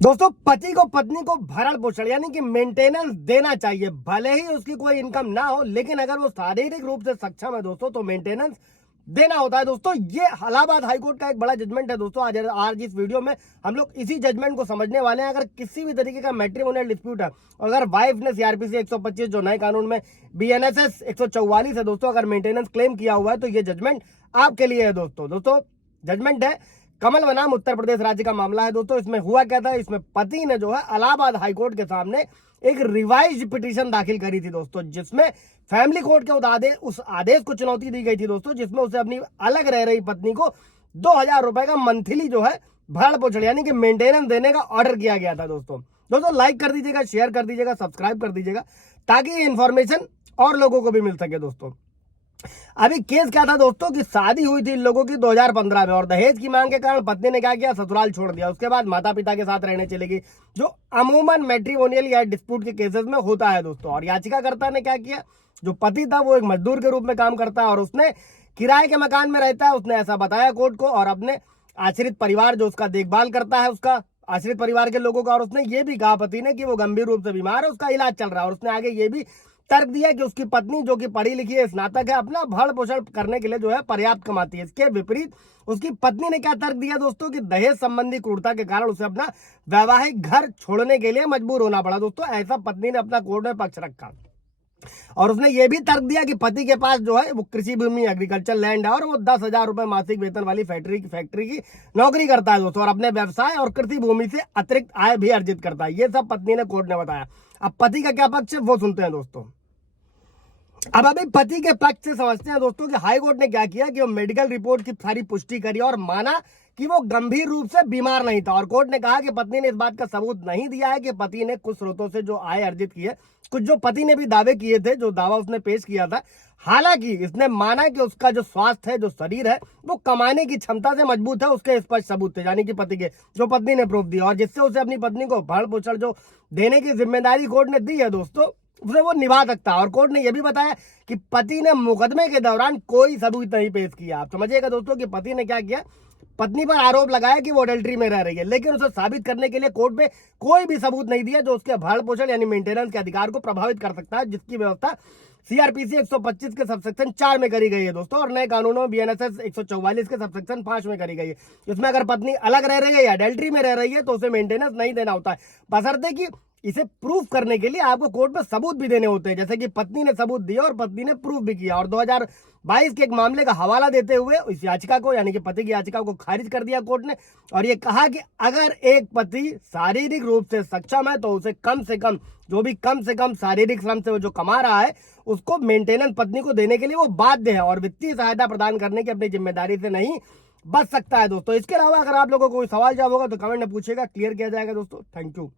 दोस्तों, पति को पत्नी को भरण पोषण यानी कि मेंटेनेंस देना चाहिए, भले ही उसकी कोई इनकम ना हो, लेकिन अगर वो शारीरिक रूप से सक्षम है दोस्तों तो मेंटेनेंस देना होता है। दोस्तों, ये इलाहाबाद हाईकोर्ट का एक बड़ा जजमेंट है दोस्तों। आज इस वीडियो में हम लोग इसी जजमेंट को समझने वाले हैं। अगर किसी भी तरीके का मैट्रिमोनियल डिस्प्यूट है, अगर वाइफ ने सीआरपीसी 125 जो नए कानून में बीएनएसएस 144 है दोस्तों, अगर मेंटेनेंस क्लेम किया हुआ है तो ये जजमेंट आपके लिए है दोस्तों जजमेंट है कमल बनाम उत्तर प्रदेश राज्य का मामला है दोस्तों। इसमें हुआ क्या था, इसमें पति ने जो है इलाहाबाद हाईकोर्ट के सामने एक रिवाइज पिटीशन दाखिल करी थी दोस्तों, जिसमें फैमिली कोर्ट के उस आदेश को चुनौती दी गई थी दोस्तों, जिसमें उसे अपनी अलग रह रही पत्नी को 2000 रुपए का मंथली जो है भरण पोषण यानी कि मेंटेनेंस देने का ऑर्डर किया गया था दोस्तों लाइक कर दीजिएगा, शेयर कर दीजिएगा, सब्सक्राइब कर दीजिएगा, ताकि ये इन्फॉर्मेशन और लोगों को भी मिल सके दोस्तों। अभी केस क्या था दोस्तों कि शादी हुई थी इन लोगों की 2015 में, और दहेज की मांग के कारण पत्नी ने क्या किया, ससुराल छोड़ दिया। उसके बाद माता पिता के साथ रहने चली गई, जो अमूमन मैट्रिमोनियल या डिस्प्यूट के केसेस में होता है दोस्तों। और याचिकाकर्ता ने क्या किया, जो पति था वो एक मजदूर के रूप में काम करता है और उसने किराए के मकान में रहता है, उसने ऐसा बताया कोर्ट को, और अपने आश्रित परिवार जो उसका देखभाल करता है, उसका आश्रित परिवार के लोगों का, और उसने ये भी कहा पति ने कि वो गंभीर रूप से बीमार है, उसका इलाज चल रहा है। और उसने आगे ये भी तर्क दिया कि उसकी पत्नी जो कि पढ़ी लिखी है, स्नातक है, अपना भरण पोषण करने के लिए जो है पर्याप्त कमाती है। इसके विपरीत उसकी पत्नी ने क्या तर्क दिया दोस्तों कि दहेज संबंधी क्रूरता के कारण उसे अपना वैवाहिक घर छोड़ने के लिए मजबूर होना पड़ा दोस्तों। ऐसा पत्नी ने अपना कोर्ट में पक्ष रखा, और उसने ये भी तर्क दिया कि पति के पास जो है वो कृषि भूमि एग्रीकल्चर लैंड है, और वो 10,000 रुपए मासिक वेतन वाली फैक्ट्री की नौकरी करता है दोस्तों, और अपने व्यवसाय और कृषि भूमि से अतिरिक्त आय भी अर्जित करता है। ये सब पत्नी ने कोर्ट ने बताया। अब पति का क्या पक्ष है वो सुनते हैं दोस्तों। अब अभी पति के पक्ष से समझते हैं दोस्तों कि हाई कोर्ट ने क्या किया कि वो मेडिकल रिपोर्ट की सारी पुष्टि करी और माना कि वो गंभीर रूप से बीमार नहीं था। और कोर्ट ने कहा कि पत्नी ने इस बात का सबूत नहीं दिया है कि पति ने कुछ स्रोतों से जो आय अर्जित की है। कुछ जो पति ने भी दावे किए थे, जो दावा उसने पेश किया था, हालांकि इसने माना कि उसका जो स्वास्थ्य है, जो शरीर है, वो कमाने की क्षमता से मजबूत है, उसके स्पष्ट सबूत थे, यानी कि पति के, जो पत्नी ने प्रूफ दिया, और जिससे उसे अपनी पत्नी को भरण पोषण जो देने की जिम्मेदारी कोर्ट ने दी है दोस्तों, उसे वो निभा सकता है। और कोर्ट ने यह भी बताया कि पति ने मुकदमे के दौरान कोई सबूत नहीं पेश किया। आप समझिएगा दोस्तों कि पति ने क्या किया, पत्नी पर आरोप लगाया कि वो अडल्ट्री में रह रही है, लेकिन उसे साबित करने के लिए कोर्ट में कोई भी सबूत नहीं दिया जो उसके भरण पोषण यानी मेंटेनेंस के अधिकार को प्रभावित कर सकता है, जिसकी व्यवस्था सीआरपीसी 125 के सबसेक्शन 4 में करी गई है दोस्तों, और नए कानूनों में बीएनएसएस 144 के सबसेक्शन 5 में करी गई है। इसमें अगर पत्नी अलग रह रही है या अडल्ट्री में रह रही है तो उसे मेंटेनेंस नहीं देना होता है, बशर्ते कि इसे प्रूफ करने के लिए आपको कोर्ट में सबूत भी देने होते हैं, जैसे कि पत्नी ने सबूत दिया और पत्नी ने प्रूफ भी किया। और 2022 के एक मामले का हवाला देते हुए इस याचिका को यानी कि पति की याचिका को खारिज कर दिया कोर्ट ने, और ये कहा कि अगर एक पति शारीरिक रूप से सक्षम है तो उसे कम से कम शारीरिक श्रम से वो जो कमा रहा है उसको मेंटेनेंस पत्नी को देने के लिए वो बाध्य है, और वित्तीय सहायता प्रदान करने की अपनी जिम्मेदारी से नहीं बच सकता है दोस्तों। इसके अलावा अगर आप लोगों को कोई सवाल जवाब होगा तो कमेंट में पूछेगा, क्लियर किया जाएगा दोस्तों। Thank you.